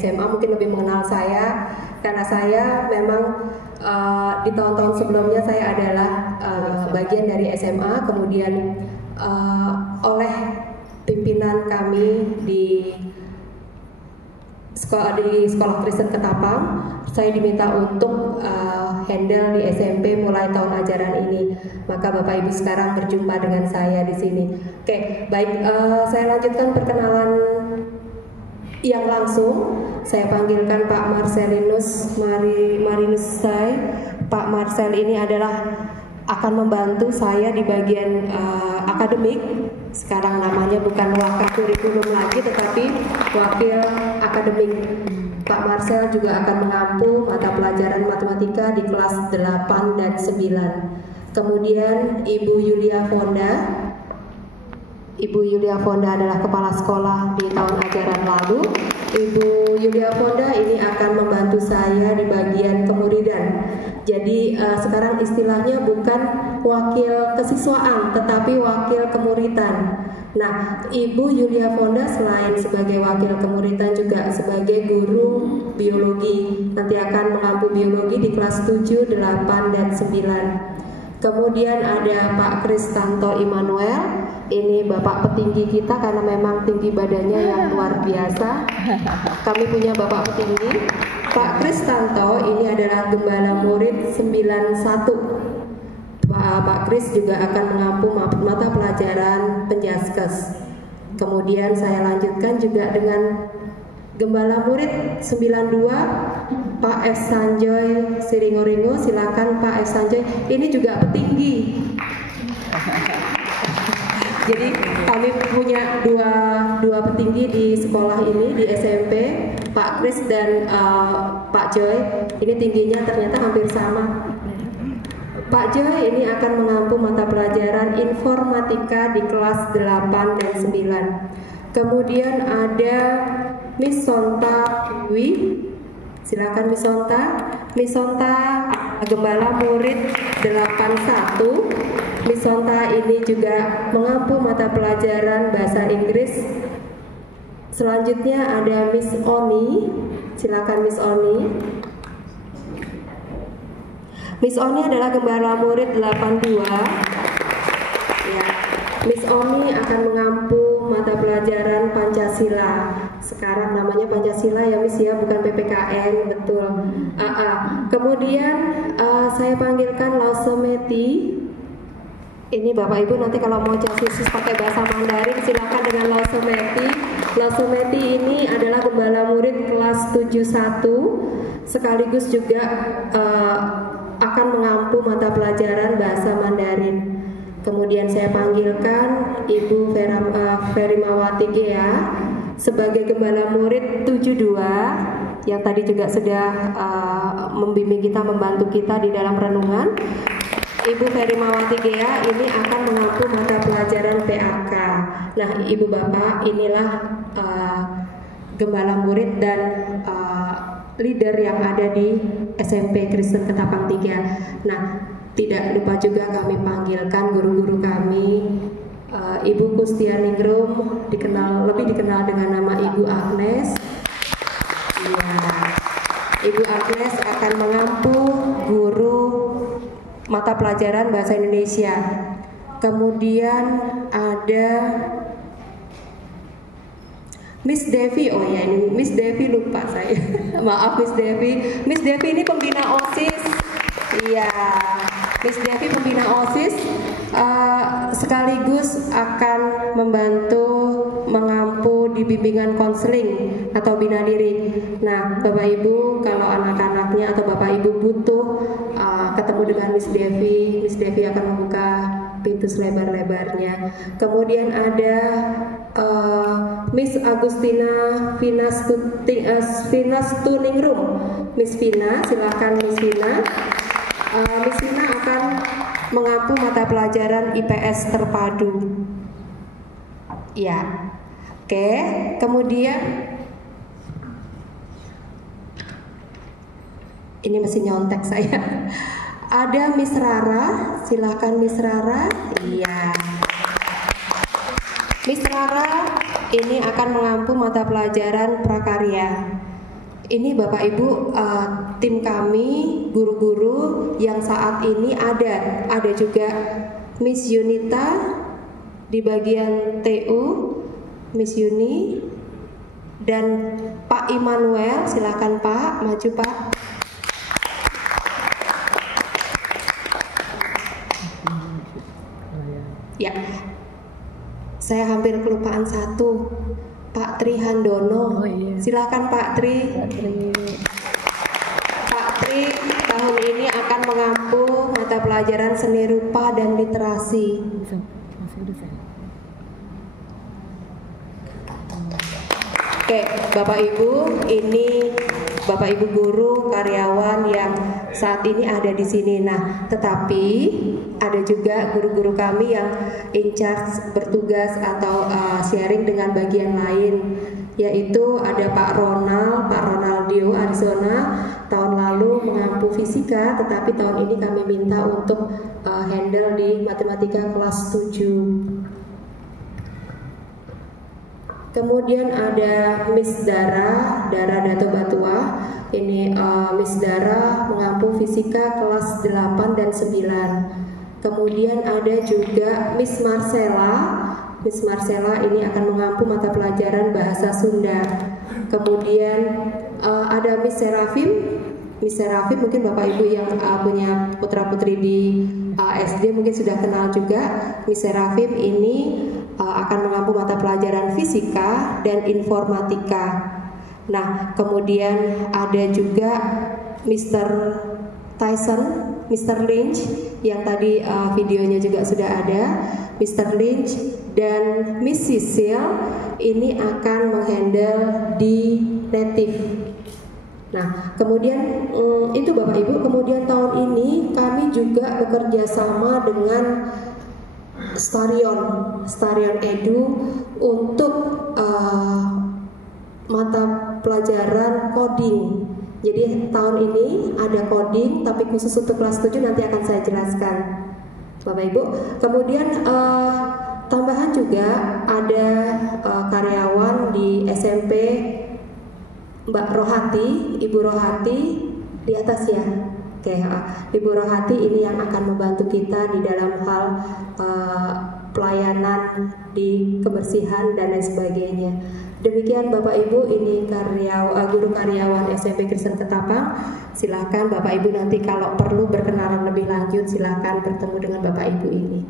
SMA mungkin lebih mengenal saya, karena saya memang di tahun-tahun sebelumnya saya adalah bagian dari SMA, kemudian oleh pimpinan kami di sekolah Kristen Ketapang, saya diminta untuk handle di SMP mulai tahun ajaran ini. Maka Bapak Ibu sekarang berjumpa dengan saya di sini. Oke, baik, saya lanjutkan perkenalan yang langsung. Saya panggilkan Pak Marcelinus Marinus Sai. Pak Marcel ini adalah akan membantu saya di bagian akademik. Sekarang namanya bukan wakil kurikulum lagi, tetapi wakil akademik. Pak Marcel juga akan mengampu mata pelajaran matematika di kelas 8 dan 9. Kemudian Ibu Yulia Fonda. Ibu Yulia Fonda adalah kepala sekolah di tahun ajaran lalu. Ibu Yulia Fonda ini akan membantu saya di bagian kemuridan. Jadi sekarang istilahnya bukan wakil kesiswaan, tetapi wakil kemuridan. Nah, Ibu Yulia Fonda selain sebagai wakil kemuridan juga sebagai guru biologi. Nanti akan mengampu biologi di kelas 7, 8, dan 9. Kemudian ada Pak Kristanto Immanuel. Ini Bapak petinggi kita karena memang tinggi badannya yang luar biasa. Kami punya Bapak petinggi. Pak Kristanto ini adalah gembala murid 91. Pak Kris juga akan mengampu mata pelajaran penjaskes. Kemudian saya lanjutkan juga dengan gembala murid 92, Pak F. Sanjoy Siringo-ringo. Silakan Pak F. Sanjoy. Ini juga petinggi. Jadi kami punya dua petinggi di sekolah ini, di SMP, Pak Kris dan Pak Joy. Ini tingginya ternyata hampir sama. Pak Joy ini akan mengampu mata pelajaran informatika di kelas 8 dan 9. Kemudian ada Miss Sonta Wi. Silakan Miss Sonta. Miss Sonta gembala murid 81. Miss Sonta ini juga mengampu mata pelajaran bahasa Inggris. Selanjutnya ada Miss Oni. Silakan Miss Oni. Miss Oni adalah gembala murid 82. Ya. Miss Oni akan mengampu mata pelajaran Pancasila. Sekarang namanya Pancasila ya Miss ya, bukan PPKN, betul. Kemudian saya panggilkan Lausometi. Ini Bapak Ibu nanti kalau mau jas khusus pakai bahasa Mandarin silakan dengan Lausometi. Lausometi ini adalah gembala murid kelas 71, sekaligus juga akan mengampu mata pelajaran bahasa Mandarin. Kemudian saya panggilkan Ibu Ferimawati Gea sebagai gembala murid 72 yang tadi juga sudah membimbing kita, membantu kita di dalam renungan. Ibu Ferimawati Gea ini akan mengampu mata pelajaran PAK. Nah, Ibu Bapak inilah gembala murid dan leader yang ada di SMP Kristen Ketapang 3. Nah, tidak lupa juga kami panggilkan guru-guru kami. Ibu Kustianingrum lebih dikenal dengan nama Ibu Agnes. Ya, Ibu Agnes akan mengampu guru mata pelajaran bahasa Indonesia. Kemudian ada Miss Devi. Oh ya, ini Miss Devi lupa saya. Maaf Miss Devi. Miss Devi ini pembina OSIS. Iya, Miss Devi pembina OSIS, sekaligus akan membantu mengampu di bimbingan konseling atau bina diri. Nah, Bapak Ibu kalau anak-anaknya atau Bapak Ibu butuh ketemu dengan Miss Devi akan membuka pintu selebar-lebarnya. Kemudian ada Miss Agustina Vinas Tuningrum. Miss Vina, silakan Miss Vina. Miss Vina akan mengampu mata pelajaran IPS terpadu. Ya, oke. Kemudian ini mesti nyontek saya. Ada Miss Rara, silakan Miss Rara. Iya. Miss Rara ini akan mengampu mata pelajaran prakarya. ini Bapak Ibu, tim kami, guru-guru yang saat ini ada juga Miss Yunita di bagian TU, Miss Yuni, dan Pak Immanuel. Silakan Pak, maju Pak. Ya, saya hampir kelupaan satu, Pak Tri Handono. Silakan Pak Tri. Pak Tri tahun ini akan mengampu mata pelajaran seni rupa dan literasi. Oke, Bapak Ibu, ini Bapak Ibu guru, karyawan yang saat ini ada di sini. Nah, tetapi ada juga guru-guru kami yang in charge bertugas atau sharing dengan bagian lain, yaitu ada Pak Ronaldio Arizona. Tahun lalu mengampu fisika, tetapi tahun ini kami minta untuk handle di matematika kelas 7. Kemudian ada Miss Dara Dato Batua. Ini Miss Dara mengampu fisika kelas 8 dan 9. Kemudian ada juga Miss Marcella. Miss Marcella ini akan mengampu mata pelajaran bahasa Sunda. Kemudian ada Miss Serafim. Miss Serafim mungkin Bapak Ibu yang punya putra-putri di SD mungkin sudah kenal juga. Miss Serafim ini akan mengampu mata pelajaran fisika dan informatika. Nah, kemudian ada juga Mr. Tyson, Mr. Lynch yang tadi videonya juga sudah ada. Mr. Lynch dan Miss Cecil ini akan menghandle di native. Nah, kemudian itu Bapak Ibu. Kemudian tahun ini kami juga bekerja sama dengan Starion Edu untuk mata pelajaran coding. Jadi tahun ini ada coding, tapi khusus untuk kelas 7 nanti akan saya jelaskan, Bapak Ibu. Kemudian tambahan juga ada karyawan di SMP Mbak Rohati, Ibu Rohati di atas ya. Oke, Ibu Rohati ini yang akan membantu kita di dalam hal pelayanan di kebersihan dan lain sebagainya. Demikian Bapak Ibu, ini guru karyawan SMP Kristen Ketapang. Silakan Bapak Ibu nanti kalau perlu berkenalan lebih lanjut, silakan bertemu dengan Bapak Ibu ini.